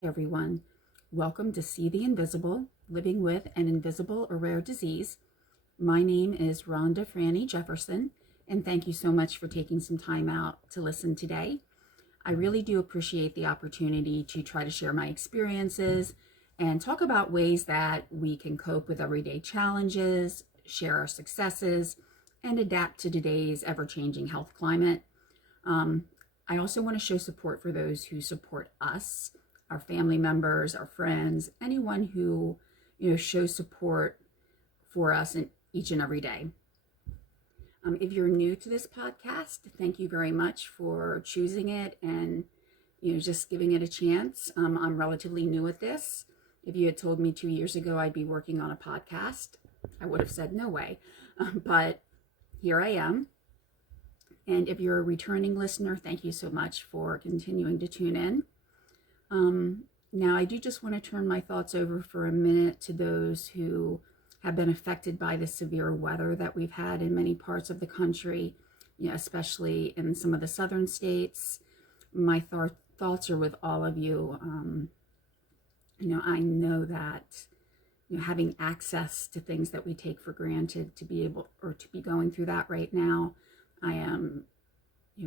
Everyone. Welcome to See the Invisible, Living with an Invisible or Rare Disease. My name is Rhonda Franny Jefferson, and thank you so much for taking some time out to listen today. I really do appreciate the opportunity to try to share my experiences and talk about ways that we can cope with everyday challenges, share our successes, and adapt to today's ever-changing health climate. I also want to show support for those who support us, our family members, our friends, anyone who, shows support for us in each and every day. If you're new to this podcast, thank you very much for choosing it and, just giving it a chance. I'm relatively new at this. If you had told me 2 years ago I'd be working on a podcast, I would have said no way. But here I am. And if you're a returning listener, thank you so much for continuing to tune in. Now, I do just want to turn my thoughts over for a minute to those who have been affected by the severe weather that we've had in many parts of the country, especially in some of the southern states. My thoughts are with all of you. I know that having access to things that we take for granted to be able or to be going through that right now, I am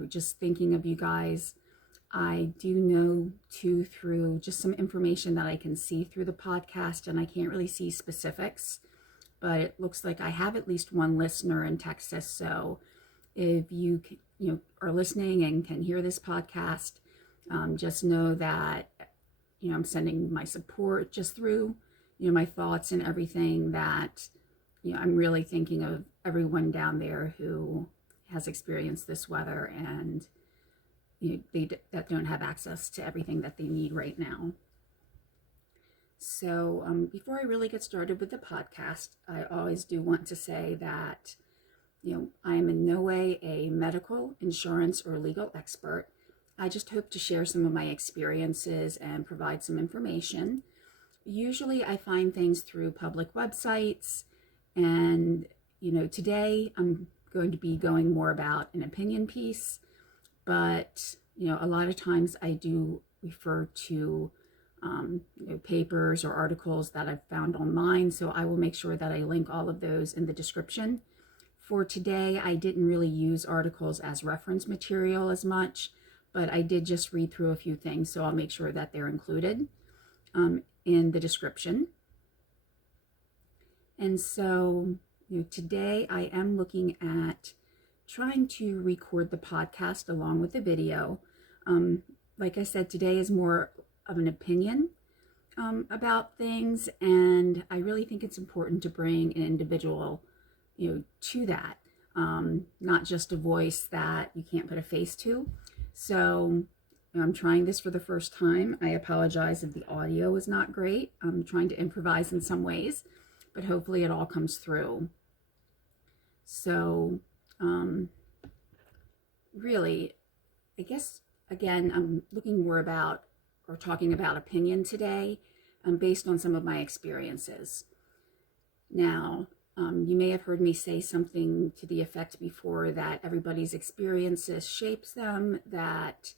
just thinking of you guys. I do know too through just some information that I can see through the podcast, and I can't really see specifics, but it looks like I have at least one listener in Texas. So if you are listening and can hear this podcast, just know that I'm sending my support just through my thoughts and everything, that I'm really thinking of everyone down there who has experienced this weather and that don't have access to everything that they need right now. So before I really get started with the podcast, I always do want to say that I am in no way a medical, insurance, or legal expert. I just hope to share some of my experiences and provide some information. Usually I find things through public websites, and today I'm going to be going more about an opinion piece. But, a lot of times I do refer to, papers or articles that I've found online. So I will make sure that I link all of those in the description. For today, I didn't really use articles as reference material as much, but I did just read through a few things. So I'll make sure that they're included in the description. And so, today I am looking at trying to record the podcast along with the video. Like I said, today is more of an opinion about things, and I really think it's important to bring an individual, to that, not just a voice that you can't put a face to. So I'm trying this for the first time. I apologize if the audio is not great. I'm trying to improvise in some ways, but hopefully it all comes through. So really, I guess, again, I'm looking more about or talking about opinion today based on some of my experiences. Now, you may have heard me say something to the effect before that everybody's experiences shapes them, that,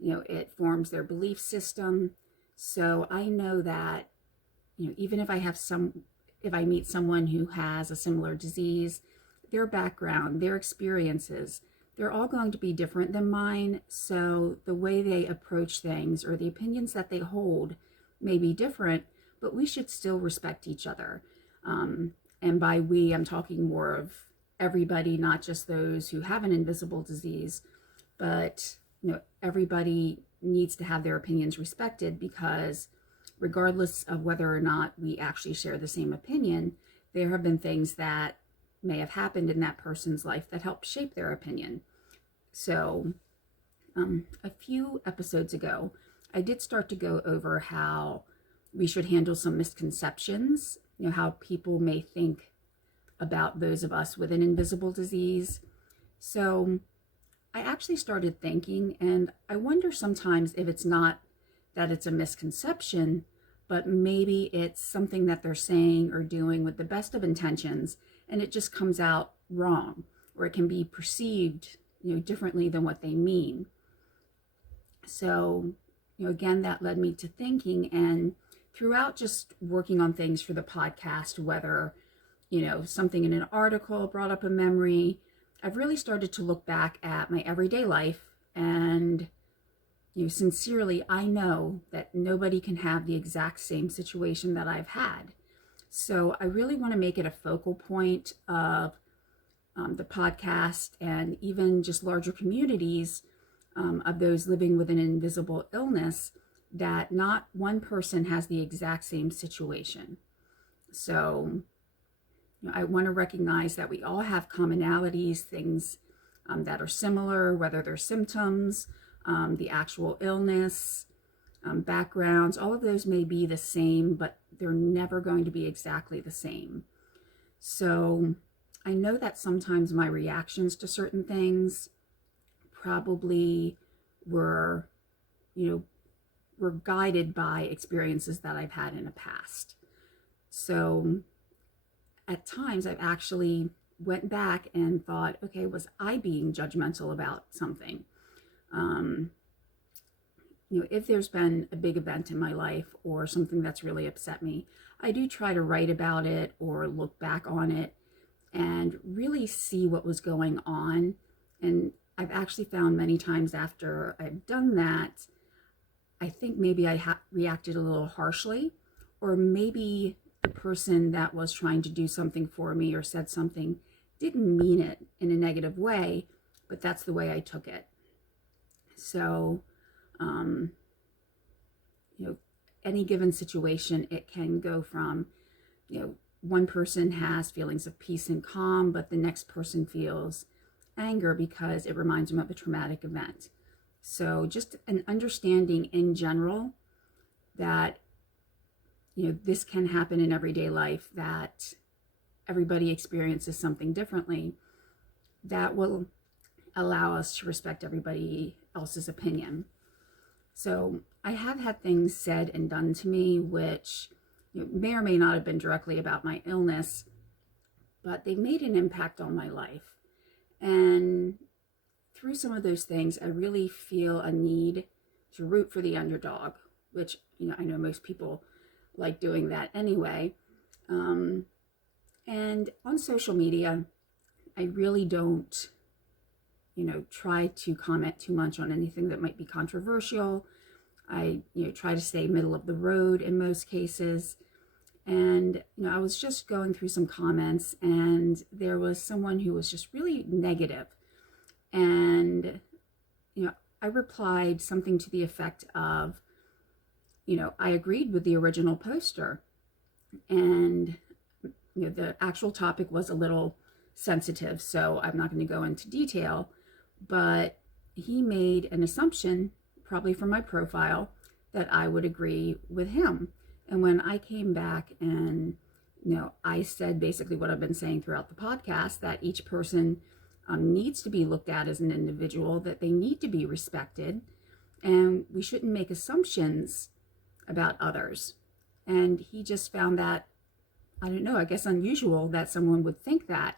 it forms their belief system. So I know that, even if I meet someone who has a similar disease, their background, their experiences, they're all going to be different than mine. So the way they approach things or the opinions that they hold may be different, but we should still respect each other. And by we, I'm talking more of everybody, not just those who have an invisible disease, but everybody needs to have their opinions respected, because regardless of whether or not we actually share the same opinion, there have been things that may have happened in that person's life that helped shape their opinion. So a few episodes ago, I did start to go over how we should handle some misconceptions, how people may think about those of us with an invisible disease. So I actually started thinking, and I wonder sometimes if it's not that it's a misconception, but maybe it's something that they're saying or doing with the best of intentions, and it just comes out wrong, or it can be perceived, differently than what they mean. So again, that led me to thinking, and throughout just working on things for the podcast, whether, something in an article brought up a memory, I've really started to look back at my everyday life, and, sincerely, I know that nobody can have the exact same situation that I've had. So I really want to make it a focal point of the podcast, and even just larger communities of those living with an invisible illness, that not one person has the exact same situation. So I want to recognize that we all have commonalities, things that are similar, whether they're symptoms, the actual illness, backgrounds, all of those may be the same, but they're never going to be exactly the same. So I know that sometimes my reactions to certain things probably were guided by experiences that I've had in the past. So at times I've actually went back and thought, okay, was I being judgmental about something? If there's been a big event in my life or something that's really upset me, I do try to write about it or look back on it and really see what was going on. And I've actually found many times after I've done that, I think maybe I reacted a little harshly, or maybe the person that was trying to do something for me or said something didn't mean it in a negative way, but that's the way I took it. So, any given situation, it can go from, one person has feelings of peace and calm, but the next person feels anger because it reminds them of a traumatic event. So just an understanding in general that, this can happen in everyday life, that everybody experiences something differently, that will allow us to respect everybody else's opinion. So I have had things said and done to me which may or may not have been directly about my illness, but they made an impact on my life. And through some of those things, I really feel a need to root for the underdog, which, I know most people like doing that anyway. And on social media, I really don't, try to comment too much on anything that might be controversial. I, try to stay middle of the road in most cases. And, I was just going through some comments, and there was someone who was just really negative. And, I replied something to the effect of, I agreed with the original poster. And, the actual topic was a little sensitive, so I'm not going to go into detail. But he made an assumption, probably from my profile, that I would agree with him. And when I came back and, I said basically what I've been saying throughout the podcast, that each person needs to be looked at as an individual, that they need to be respected, and we shouldn't make assumptions about others. And he just found that, I don't know, I guess unusual that someone would think that.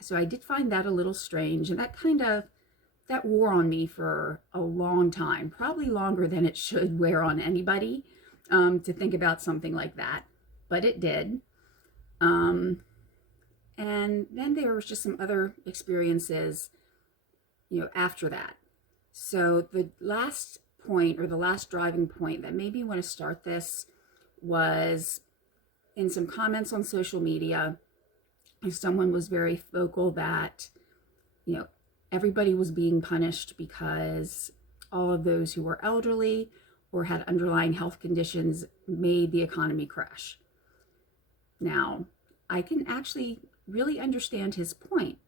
So I did find that a little strange, and that wore on me for a long time, probably longer than it should wear on anybody, to think about something like that, but it did. And then there was just some other experiences, after that. So the last point, or the last driving point that made me want to start this, was in some comments on social media. Someone was very vocal that, everybody was being punished because all of those who were elderly or had underlying health conditions made the economy crash. Now, I can actually really understand his point.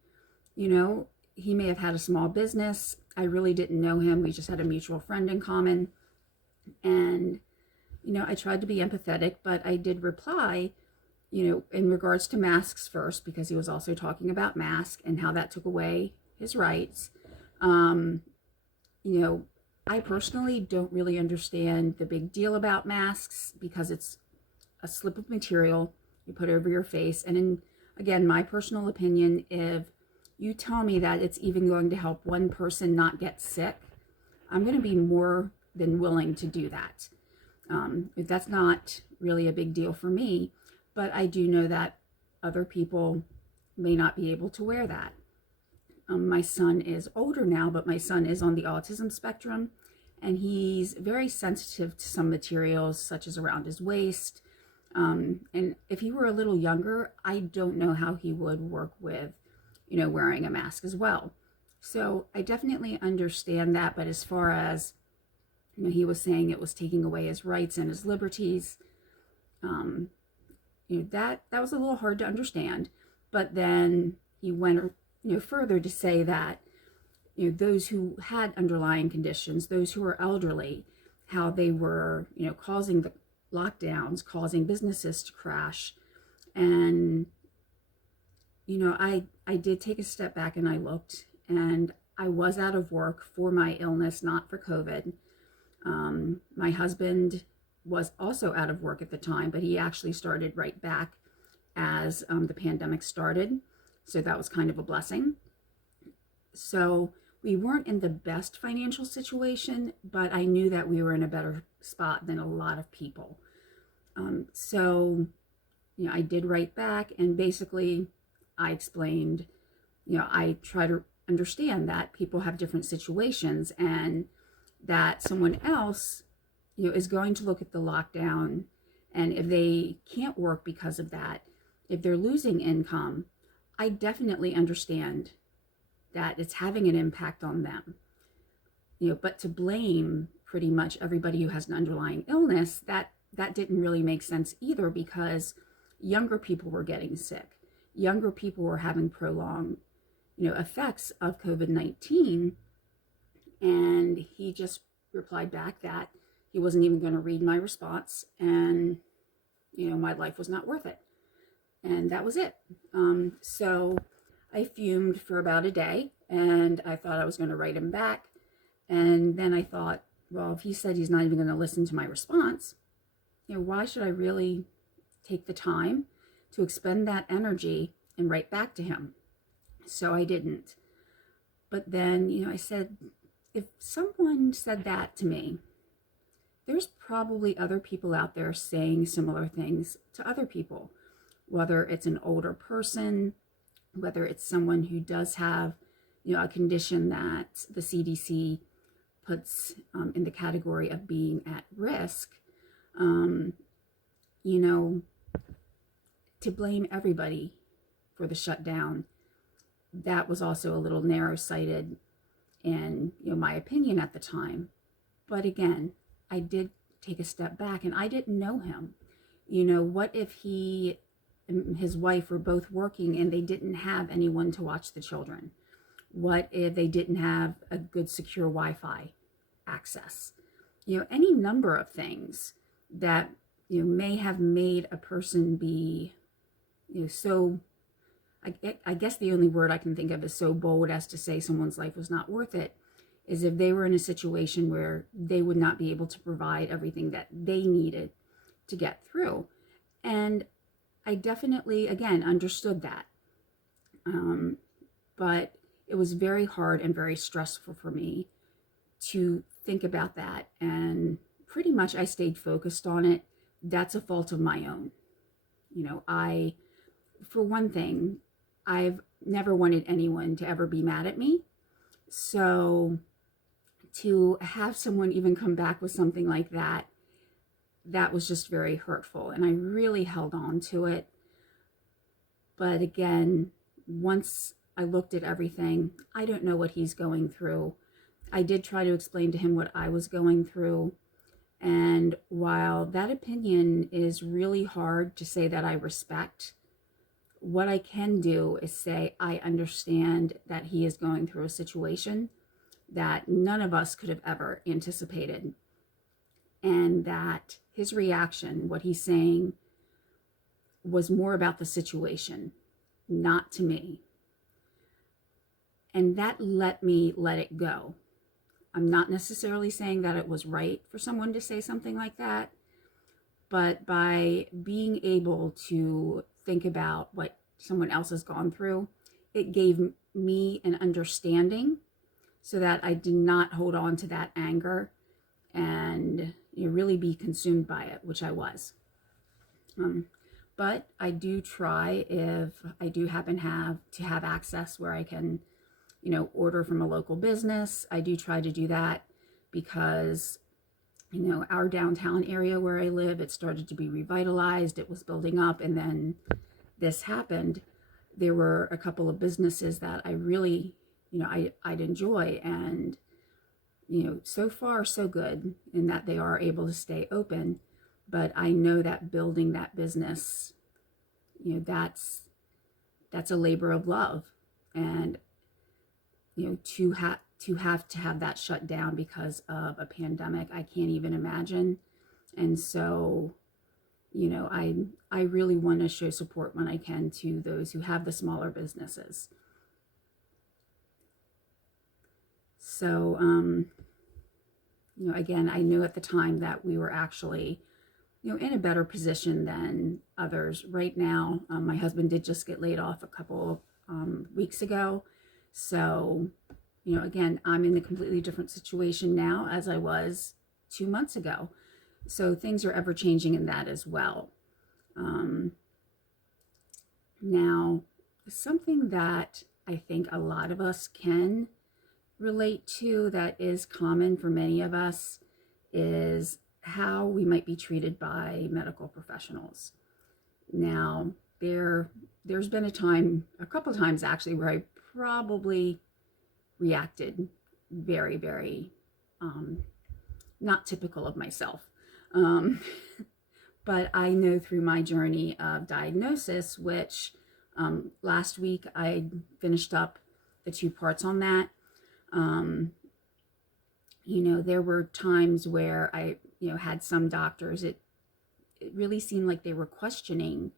He may have had a small business. I really didn't know him. We just had a mutual friend in common. And, I tried to be empathetic, but I did reply, in regards to masks first, because he was also talking about masks and how that took away his rights. I personally don't really understand the big deal about masks, because it's a slip of material you put over your face. And again, my personal opinion, if you tell me that it's even going to help one person not get sick, I'm going to be more than willing to do that. That's not really a big deal for me, but I do know that other people may not be able to wear that. My son is older now, but my son is on the autism spectrum, and he's very sensitive to some materials, such as around his waist. And if he were a little younger, I don't know how he would work with, wearing a mask as well. So I definitely understand that. But as far as, he was saying it was taking away his rights and his liberties, that was a little hard to understand. But then he went, further to say that, those who had underlying conditions, those who were elderly, how they were, causing the lockdowns, causing businesses to crash. And, I did take a step back and I looked, and I was out of work for my illness, not for COVID. My husband was also out of work at the time, but he actually started right back as the pandemic started. So that was kind of a blessing. So we weren't in the best financial situation, but I knew that we were in a better spot than a lot of people. So I did write back, and basically I explained, I try to understand that people have different situations, and that someone else, is going to look at the lockdown, and if they can't work because of that, if they're losing income, I definitely understand that it's having an impact on them. But to blame pretty much everybody who has an underlying illness, that didn't really make sense either, because younger people were getting sick. Younger people were having prolonged, effects of COVID-19. And he just replied back that he wasn't even going to read my response, and, my life was not worth it. And that was it. So I fumed for about a day, and I thought I was going to write him back. And then I thought, well, if he said he's not even going to listen to my response, why should I really take the time to expend that energy and write back to him? So I didn't. But then, I said, if someone said that to me, there's probably other people out there saying similar things to other people, whether it's an older person, whether it's someone who does have, a condition that the CDC puts in the category of being at risk. To blame everybody for the shutdown, that was also a little narrow-sighted in, my opinion at the time. But again, I did take a step back, and I didn't know him. What if he and his wife were both working and they didn't have anyone to watch the children? What if they didn't have a good secure Wi-Fi access? Any number of things that, may have made a person be, so, I guess the only word I can think of is so bold as to say someone's life was not worth it, is if they were in a situation where they would not be able to provide everything that they needed to get through. And I definitely, again, understood that. But it was very hard and very stressful for me to think about that. And pretty much I stayed focused on it. That's a fault of my own. For one thing, I've never wanted anyone to ever be mad at me. So to have someone even come back with something like that, that was just very hurtful. And I really held on to it. But again, once I looked at everything, I don't know what he's going through. I did try to explain to him what I was going through. And while that opinion is really hard to say that I respect, what I can do is say I understand that he is going through a situation that none of us could have ever anticipated. And that his reaction, what he's saying, was more about the situation, not to me. And that let me let it go. I'm not necessarily saying that it was right for someone to say something like that, but by being able to think about what someone else has gone through, it gave me an understanding so that I did not hold on to that anger and really be consumed by it, which I was. But I do try, if I do happen to have access where I can, order from a local business, I do try to do that, because our downtown area where I live, it started to be revitalized, it was building up, and then this happened. There were a couple of businesses that I really, I'd enjoy, and so far so good in that they are able to stay open. But I know that building that business, that's a labor of love, and to have that shut down because of a pandemic, I can't even imagine. And so, I really want to show support when I can to those who have the smaller businesses. So, again, I knew at the time that we were actually, in a better position than others. Right now, my husband did just get laid off a couple weeks ago. So, again, I'm in a completely different situation now as I was 2 months ago. So things are ever changing in that as well. Now, something that I think a lot of us can relate to, that is common for many of us, is how we might be treated by medical professionals. Now, there's been a couple of times actually, where I probably reacted very, very not typical of myself. But I know through my journey of diagnosis, which last week I finished up the 2 parts on that. There were times where I, had some doctors, it really seemed like they were questioning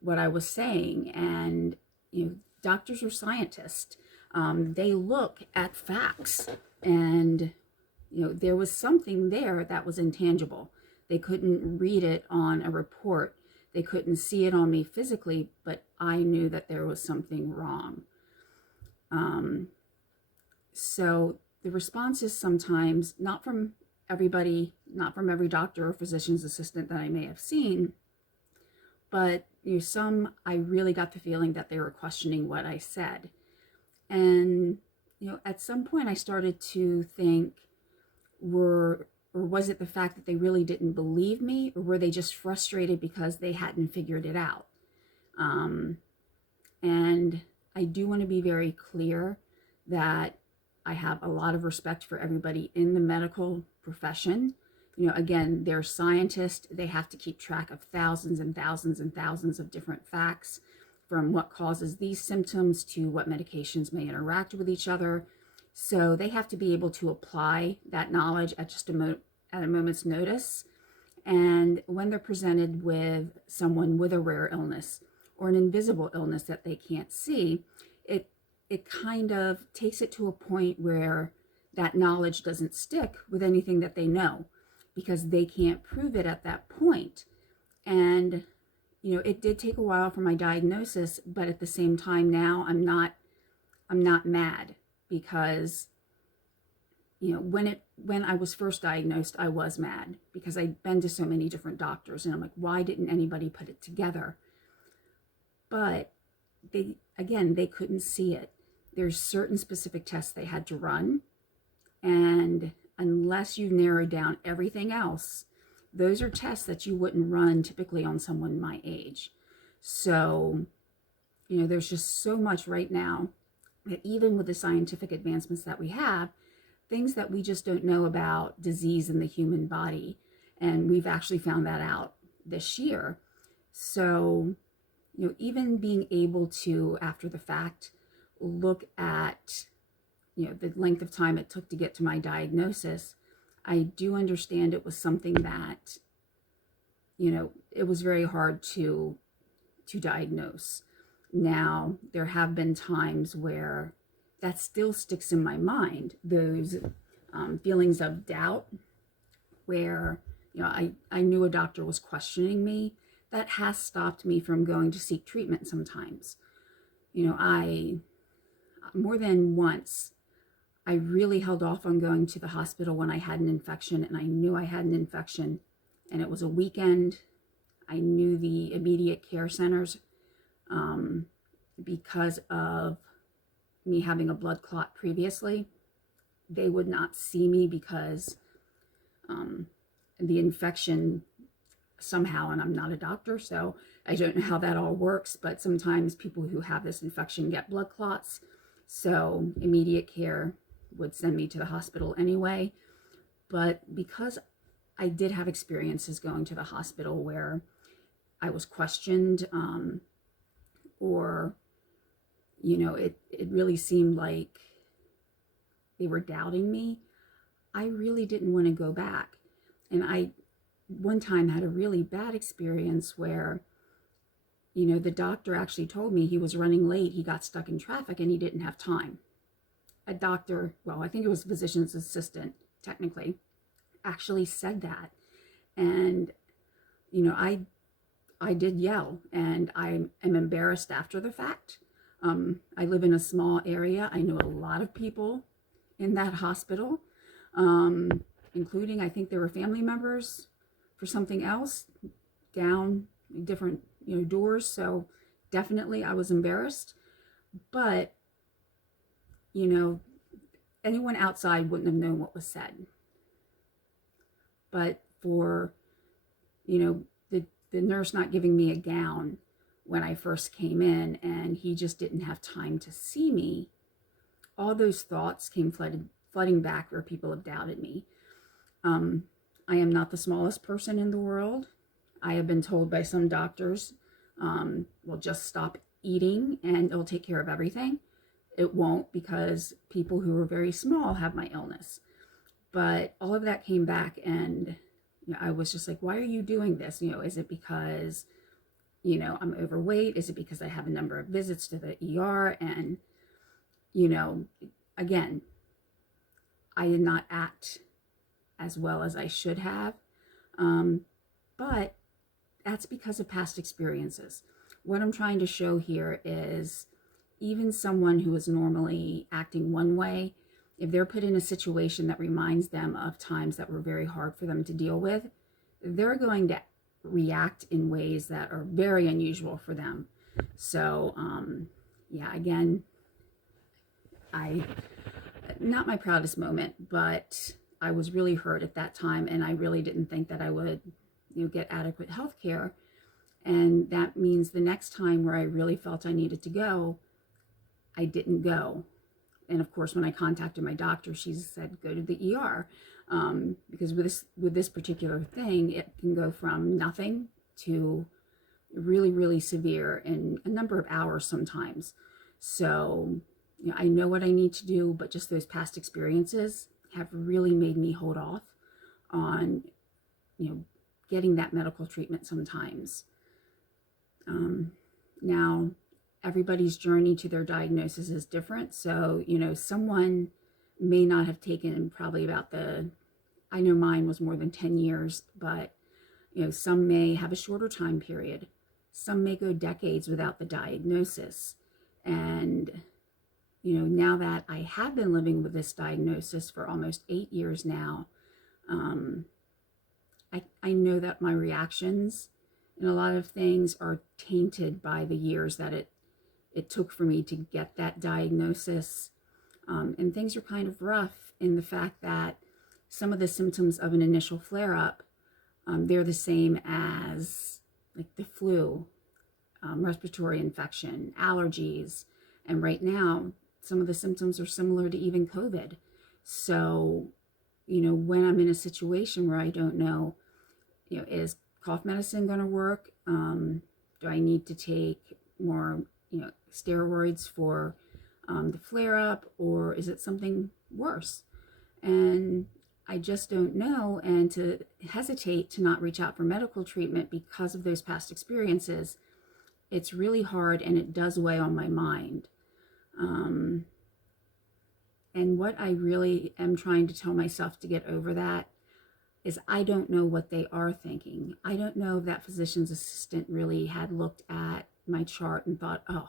what I was saying. And, doctors are scientists. They look at facts, and, there was something there that was intangible. They couldn't read it on a report. They couldn't see it on me physically, but I knew that there was something wrong. So the responses sometimes, not from everybody, not from every doctor or physician's assistant that I may have seen, but some, I really got the feeling that they were questioning what I said. And, at some point I started to think, or was it the fact that they really didn't believe me, or were they just frustrated because they hadn't figured it out? And I do want to be very clear that I have a lot of respect for everybody in the medical profession. Again, they're scientists. They have to keep track of thousands and thousands and thousands of different facts, from what causes these symptoms to what medications may interact with each other. So they have to be able to apply that knowledge at just at a moment's notice. And when they're presented with someone with a rare illness or an invisible illness that they can't see, it kind of takes it to a point where that knowledge doesn't stick with anything that they know, because they can't prove it at that point. And, it did take a while for my diagnosis, but at the same time now I'm not mad, because, when I was first diagnosed, I was mad because I'd been to so many different doctors, and I'm like, why didn't anybody put it together? But they couldn't see it. There's certain specific tests they had to run, and unless you narrow down everything else, those are tests that you wouldn't run typically on someone my age. So, there's just so much right now that even with the scientific advancements that we have, things that we just don't know about disease in the human body. And we've actually found that out this year. So, even being able to, after the fact, look at, the length of time it took to get to my diagnosis, I do understand it was something that, it was very hard to diagnose. Now, there have been times where that still sticks in my mind, those feelings of doubt where, I knew a doctor was questioning me. That has stopped me from going to seek treatment sometimes. I, more than once, I really held off on going to the hospital when I had an infection, and I knew I had an infection, and it was a weekend. I knew the immediate care centers, because of me having a blood clot previously. They would not see me because the infection somehow, and I'm not a doctor, so I don't know how that all works, but sometimes people who have this infection get blood clots. So immediate care would send me to the hospital anyway. But because I did have experiences going to the hospital where I was questioned, or, it really seemed like they were doubting me, I really didn't want to go back. And I, one time, had a really bad experience where, the doctor actually told me he was running late. He got stuck in traffic and he didn't have time. A doctor, well, I think it was a physician's assistant, technically, actually said that. And, I did yell, and I am embarrassed after the fact. I live in a small area. I know a lot of people in that hospital, including, I think there were family members for something else down different, doors. So definitely I was embarrassed, but, anyone outside wouldn't have known what was said. But for, the nurse not giving me a gown when I first came in, and he just didn't have time to see me, all those thoughts came flooding back where people have doubted me. I am not the smallest person in the world. I have been told by some doctors, well, just stop eating and it'll take care of everything. It won't, because people who are very small have my illness. But all of that came back, and I was just like, why are you doing this? Is it because, I'm overweight? Is it because I have a number of visits to the ER? And, again, I did not act as well as I should have. But that's because of past experiences. What I'm trying to show here is even someone who is normally acting one way, if they're put in a situation that reminds them of times that were very hard for them to deal with, they're going to react in ways that are very unusual for them. So, again, not my proudest moment, but I was really hurt at that time, and I really didn't think that I would, get adequate health care. And that means the next time where I really felt I needed to go, I didn't go. And of course, when I contacted my doctor, she said, go to the ER. Because with this particular thing, it can go from nothing to really, really severe in a number of hours sometimes. So, I know what I need to do, but just those past experiences have really made me hold off on, getting that medical treatment sometimes. Now, everybody's journey to their diagnosis is different. So, someone may not have taken probably I know mine was more than 10 years, but, some may have a shorter time period. Some may go decades without the diagnosis. And, now that I have been living with this diagnosis for almost 8 years now, I know that my reactions and a lot of things are tainted by the years that it took for me to get that diagnosis. And things are kind of rough in the fact that some of the symptoms of an initial flare-up, they're the same as like the flu, respiratory infection, allergies. And right now, some of the symptoms are similar to even COVID. So, when I'm in a situation where I don't know, is cough medicine going to work? Do I need to take more, steroids for the flare-up, or is it something worse? And I just don't know. And to hesitate to not reach out for medical treatment because of those past experiences, it's really hard, and it does weigh on my mind. And what I really am trying to tell myself to get over that is I don't know what they are thinking. I don't know if that physician's assistant really had looked at my chart and thought, oh,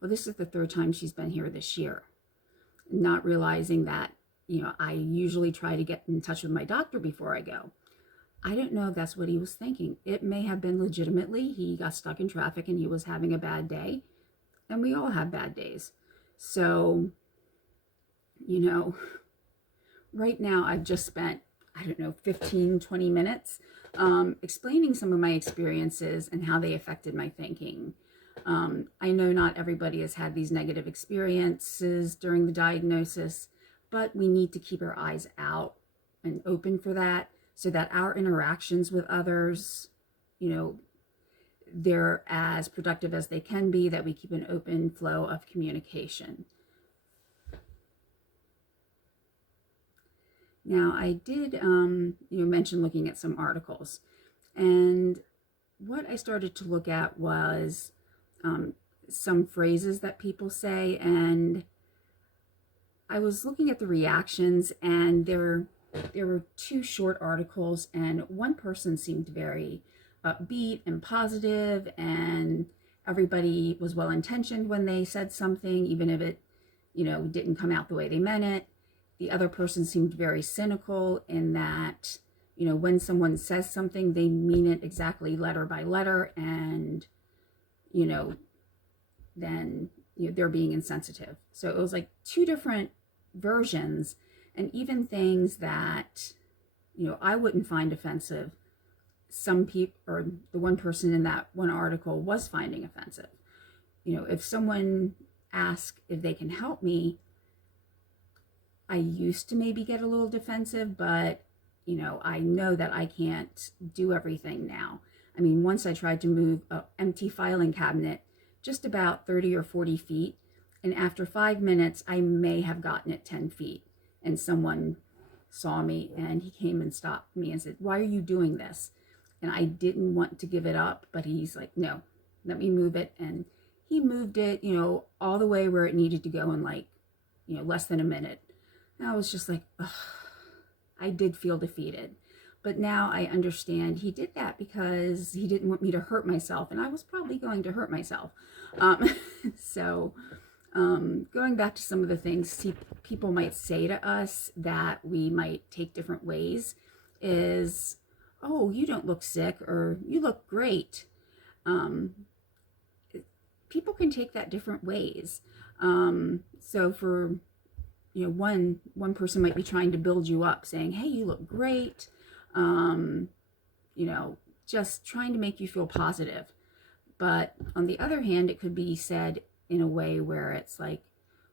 well, this is the third time she's been here this year. not realizing that, I usually try to get in touch with my doctor before I go. I don't know if that's what he was thinking. It may have been legitimately he got stuck in traffic and he was having a bad day. And we all have bad days. So, right now I've just spent, 15, 20 minutes explaining some of my experiences and how they affected my thinking. I know not everybody has had these negative experiences during the diagnosis, but we need to keep our eyes out and open for that so that our interactions with others, they're as productive as they can be, that we keep an open flow of communication. Now, I did, mention looking at some articles, and what I started to look at was some phrases that people say, and I was looking at the reactions, and there were two short articles, and one person seemed very upbeat and positive, and everybody was well-intentioned when they said something, even if it, didn't come out the way they meant it. The other person seemed very cynical in that, when someone says something, they mean it exactly letter by letter, and, then they're being insensitive. So it was like two different versions, and even things that, I wouldn't find offensive, some people, or the one person in that one article was finding offensive. If someone asks if they can help me, I used to maybe get a little defensive, but, I know that I can't do everything now. I mean, once I tried to move an empty filing cabinet just about 30 or 40 feet, and after 5 minutes, I may have gotten it 10 feet, and someone saw me, and he came and stopped me and said, "Why are you doing this?" And I didn't want to give it up, but he's like, "No, let me move it." And he moved it, all the way where it needed to go in less than a minute. And I was just like, ugh. I did feel defeated. But now I understand he did that because he didn't want me to hurt myself, and I was probably going to hurt myself. So going back to some of the things people might say to us that we might take different ways is, "Oh, you don't look sick," or "You look great." People can take that different ways. So for one person might be trying to build you up, saying, "Hey, you look great," just trying to make you feel positive. But on the other hand, it could be said in a way where it's like,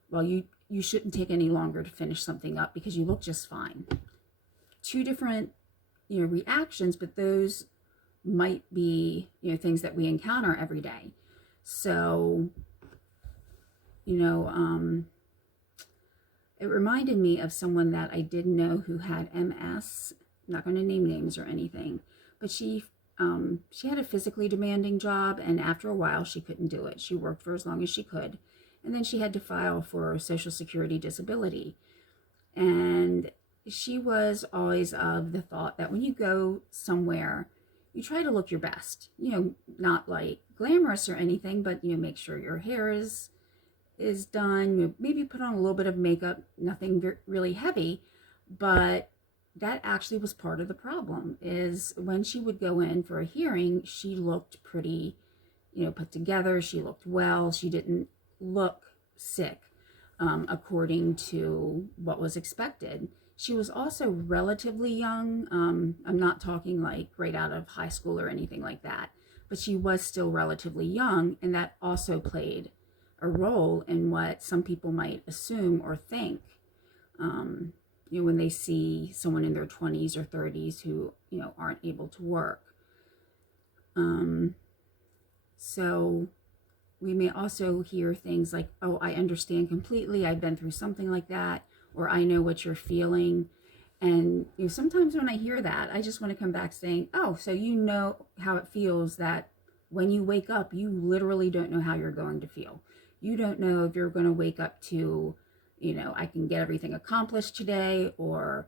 "Well, you shouldn't take any longer to finish something up because you look just fine." Two different reactions, but those might be things that we encounter every day. So it reminded me of someone that I did know who had MS. I'm not going to name names or anything, but she had a physically demanding job, and after a while she couldn't do it. She worked for as long as she could, and then she had to file for Social Security disability. And she was always of the thought that when you go somewhere, you try to look your best, not like glamorous or anything, but make sure your hair is done, maybe put on a little bit of makeup, nothing really heavy. But that actually was part of the problem, is when she would go in for a hearing, she looked pretty, put together. She looked well. She didn't look sick, according to what was expected. She was also relatively young. I'm not talking like right out of high school or anything like that, but she was still relatively young, and that also played a role in what some people might assume or think, when they see someone in their 20s or 30s who, aren't able to work. So we may also hear things like, "Oh, I understand completely. I've been through something like that," or "I know what you're feeling." And sometimes when I hear that, I just want to come back saying, "Oh, so you know how it feels that when you wake up, you literally don't know how you're going to feel. You don't know if you're going to wake up to, I can get everything accomplished today, or,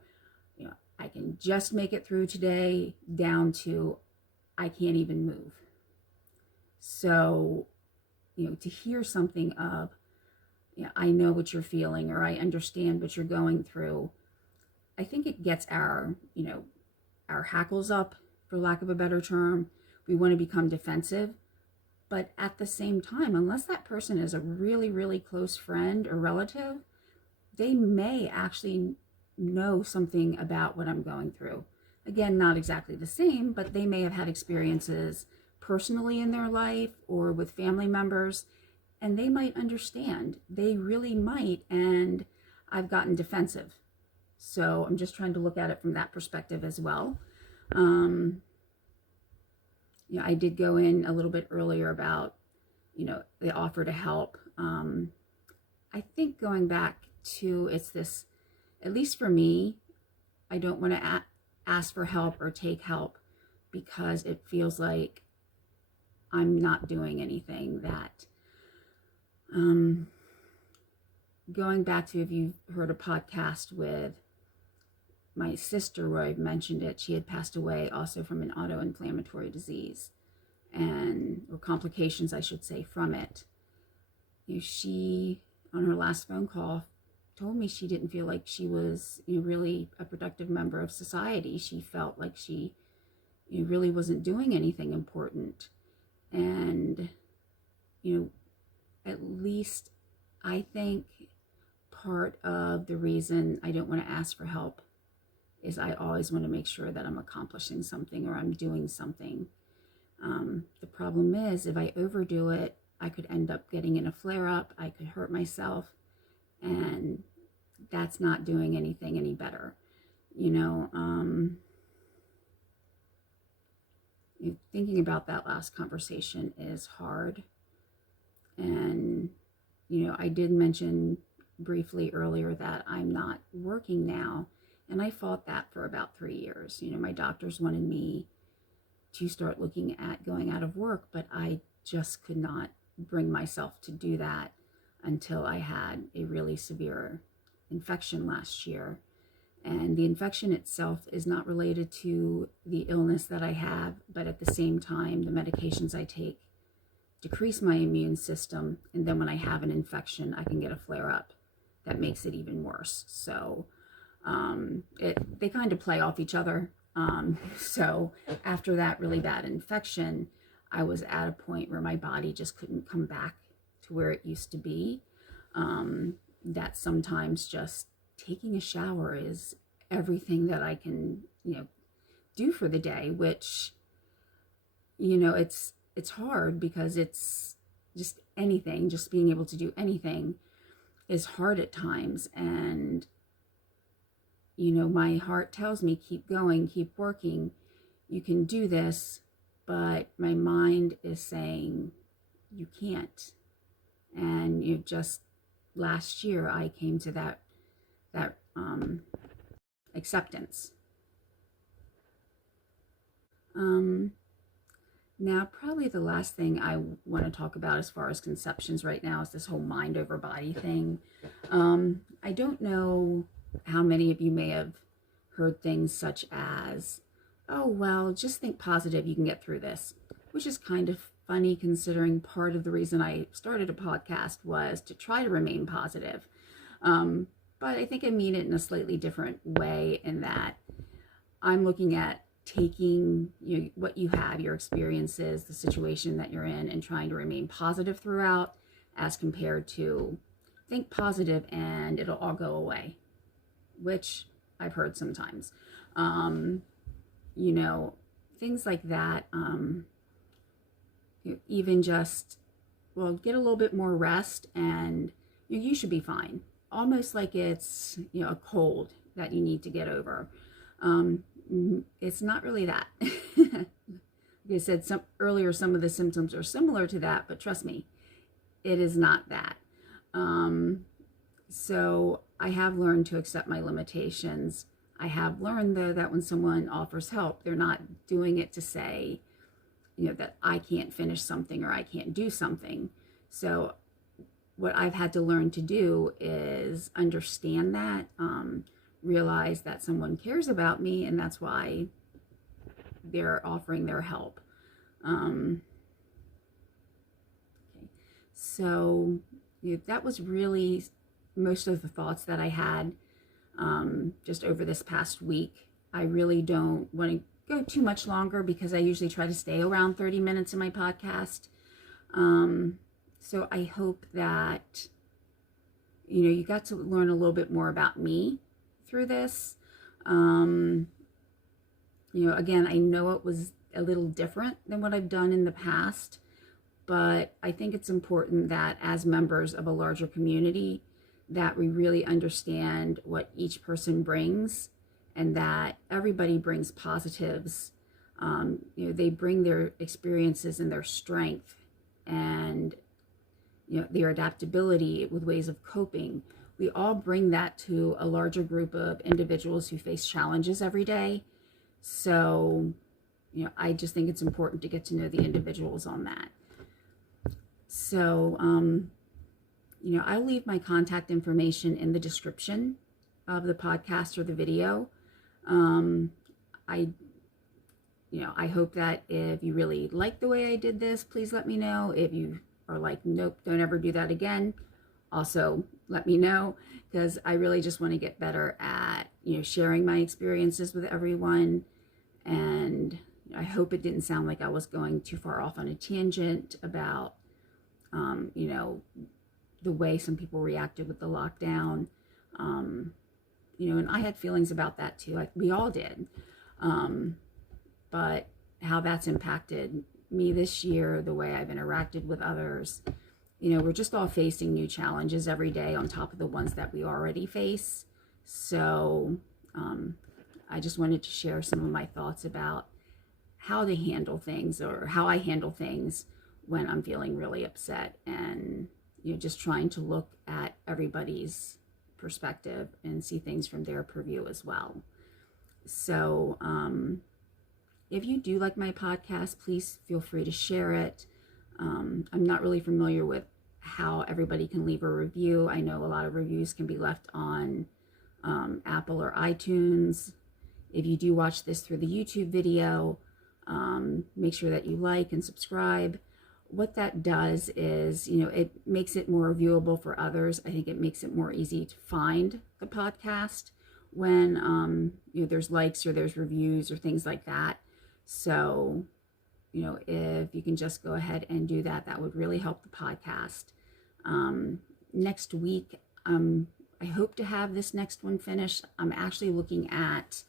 I can just make it through today," down to I can't even move. So, to hear something of, I know what you're feeling, or I understand what you're going through. I think it gets our, our hackles up, for lack of a better term. We want to become defensive. But at the same time, unless that person is a really, really close friend or relative, they may actually know something about what I'm going through. Again, not exactly the same, but they may have had experiences personally in their life or with family members, and they might understand. They really might, and I've gotten defensive. So I'm just trying to look at it from that perspective as well. I did go in a little bit earlier about, the offer to help. I think going back to, it's this, at least for me, I don't want to ask for help or take help because it feels like I'm not doing anything that, going back to, if you've heard a podcast with my sister where I've mentioned it, she had passed away also from an autoinflammatory disease, or complications, I should say, from it. She, on her last phone call, told me she didn't feel like she was really a productive member of society. She felt like she really wasn't doing anything important. And, at least I think part of the reason I don't want to ask for help is I always want to make sure that I'm accomplishing something or I'm doing something. The problem is, if I overdo it, I could end up getting in a flare-up. I could hurt myself, and that's not doing anything any better. Thinking about that last conversation is hard. And, I did mention briefly earlier that I'm not working now. And I fought that for about 3 years. My doctors wanted me to start looking at going out of work, but I just could not bring myself to do that until I had a really severe infection last year. And the infection itself is not related to the illness that I have, but at the same time, the medications I take decrease my immune system. And then when I have an infection, I can get a flare-up that makes it even worse. So they kind of play off each other. So after that really bad infection, I was at a point where my body just couldn't come back to where it used to be. That sometimes just taking a shower is everything that I can, do for the day, which, it's hard because it's just anything, just being able to do anything is hard at times. And, my heart tells me, keep going, keep working. You can do this, but my mind is saying you can't. And just last year I came to that acceptance. Now, probably the last thing I want to talk about as far as conceptions right now is this whole mind over body thing. I don't know how many of you may have heard things such as, oh, well, just think positive, you can get through this, which is kind of funny considering part of the reason I started a podcast was to try to remain positive. But I think I mean it in a slightly different way, in that I'm looking at taking what you have, your experiences, the situation that you're in, and trying to remain positive throughout, as compared to think positive and it'll all go away, which I've heard sometimes. Things like that. Even just, well, get a little bit more rest and you should be fine. Almost like it's, a cold that you need to get over. It's not really that. Like I said earlier, some of the symptoms are similar to that, but trust me, it is not that. So I have learned to accept my limitations. I have learned, though, that when someone offers help, they're not doing it to say, that I can't finish something or I can't do something. So what I've had to learn to do is understand that, realize that someone cares about me, and that's why they're offering their help. Okay. So that was really most of the thoughts that I had just over this past week. I really don't want to go too much longer because I usually try to stay around 30 minutes in my podcast. So I hope that, you got to learn a little bit more about me through this. Again, I know it was a little different than what I've done in the past, but I think it's important that as members of a larger community, that we really understand what each person brings, and that everybody brings positives. They bring their experiences and their strength and their adaptability with ways of coping. We all bring that to a larger group of individuals who face challenges every day. So, I just think it's important to get to know the individuals on that. So, I'll leave my contact information in the description of the podcast or the video. I hope that if you really like the way I did this, please let me know. If you are like, nope, don't ever do that again, also let me know, because I really just want to get better at, sharing my experiences with everyone. And I hope it didn't sound like I was going too far off on a tangent about, the way some people reacted with the lockdown. And I had feelings about that too. We all did. But how that's impacted me this year, the way I've interacted with others, we're just all facing new challenges every day on top of the ones that we already face. So I just wanted to share some of my thoughts about how to handle things, or how I handle things when I'm feeling really upset, and just trying to look at everybody's perspective and see things from their purview as well. So if you do like my podcast, please feel free to share it. I'm not really familiar with how everybody can leave a review. I know a lot of reviews can be left on Apple or iTunes. If you do watch this through the YouTube video, make sure that you like and subscribe. What that does is, it makes it more viewable for others. I think it makes it more easy to find the podcast when there's likes or there's reviews or things like that. So, if you can just go ahead and do that, that would really help the podcast. Next week, I hope to have this next one finished. I'm actually looking at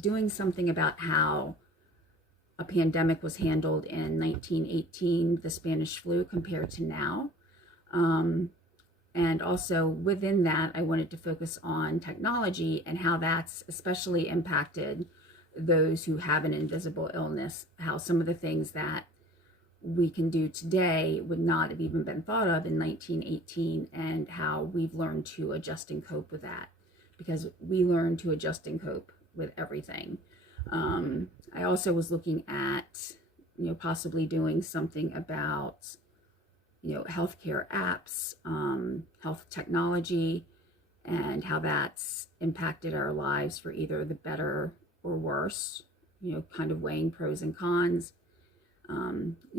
doing something about how a pandemic was handled in 1918, the Spanish flu, compared to now. And also within that, I wanted to focus on technology and how that's especially impacted those who have an invisible illness, how some of the things that we can do today would not have even been thought of in 1918, and how we've learned to adjust and cope with that, because we learn to adjust and cope with everything. I also was looking at, possibly doing something about, healthcare apps, health technology, and how that's impacted our lives for either the better or worse, kind of weighing pros and cons.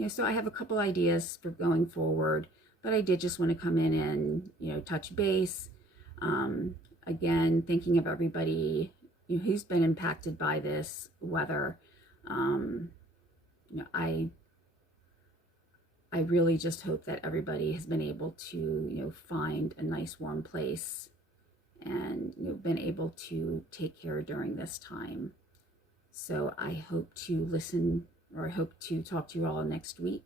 So I have a couple ideas for going forward, but I did just want to come in and, touch base. Again, thinking of everybody who's been impacted by this weather. I really just hope that everybody has been able to, find a nice warm place and, been able to take care during this time. So I hope to listen, or I hope to talk to you all next week.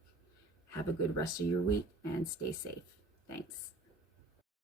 Have a good rest of your week and stay safe. Thanks.